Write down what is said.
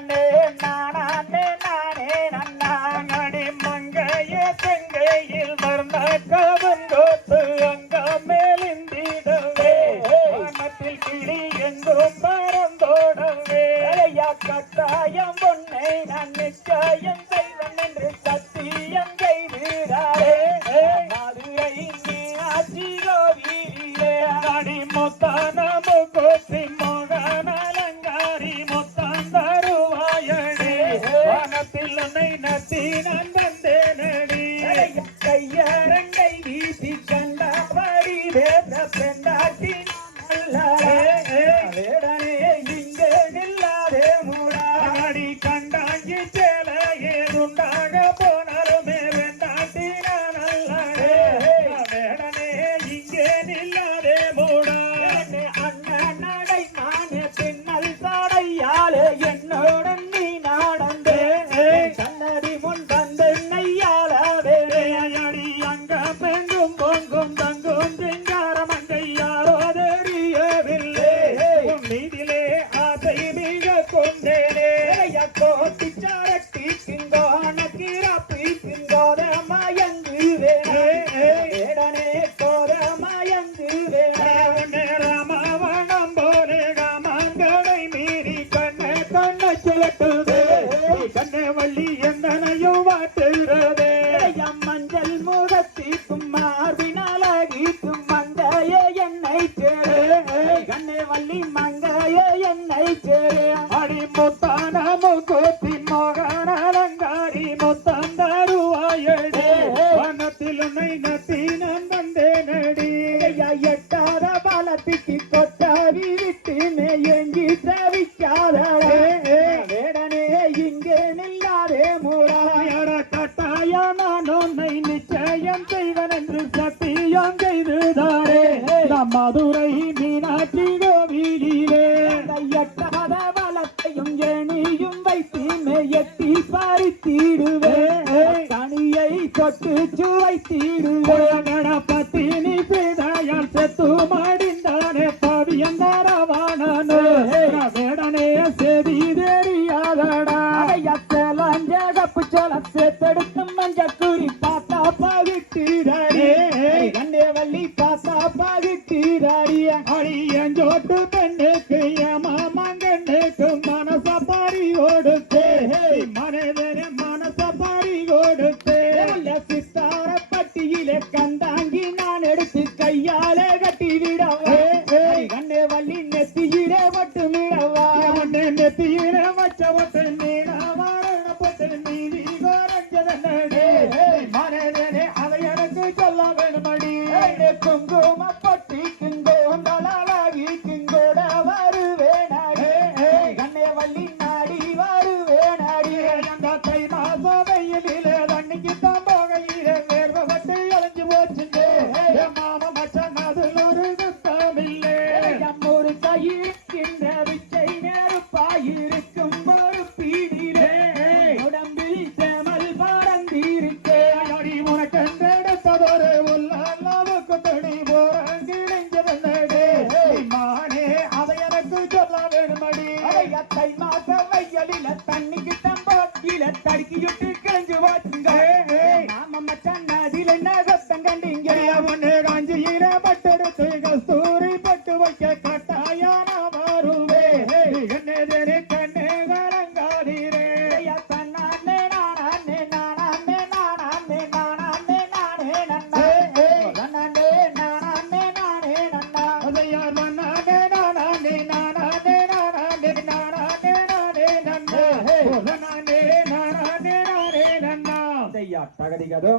நானே நானானே நானே நன்னாங்கடி மங்கைய செங்கையில் வர்ண கவங்கோத்து அங்க மேலிந்திடவே. மனத்தில் கிளி எங்கும் பறந்தோடவே. கட்டாயம் பொன்னை நான் நிச்சயம் செய்வன் என்று ముత్తాన ముకోతి మోగానాలంగారి మొత్తం దారువాయడే వనతిలు నైన తీనందే నడి ఎట్టార బలతికి కొట్టారి விட்டுமே எங்கி தவிக்காதே வேடனே இங்கே நில்லாதே மூடாயட கட்டாய நான் உன்னை நிச்சயம் செய்வன் என்று மதுரை மீனாட்சி கோவிலே ஐயட்டா தீருவேன் தனியை தொட்டு சுவை தீருவேன் பத்தினி பிதாயால் செத்து மாடிந்தானே. பவியந்தரவானோ வேடனே செதி தெரியாதடா அச்சலஞ்சகப்பு சொல சேத்தெடுத்து மஞ்ச குறி பாத்தா பகிட்டீரே கண்டே வள்ளி பாத்தா பகிட்டீரடிய அடியஞ்சோட்டு பெண்ணுக்கு ஏமா மங்கண்ணுக்கு மனச பறி ஓடுத்தே கொத்தடி போறங்கிணைஞ்சதே மானே அதை எனக்கு சொல்ல வேணுமடி. அத்தை மாச வையலில தண்ணிக்கு தம்பாட்டில தடுக்கிட்டு கிழிஞ்சு வாச்சுங்க நாம மச்சான் நதியில என்ன கத்தம் கண்டிங்க? ஒன்னு காஞ்சியில பட்டெடுத்து கஸ்தூரி பட்டு வைக்க ಆಗದಿಗದು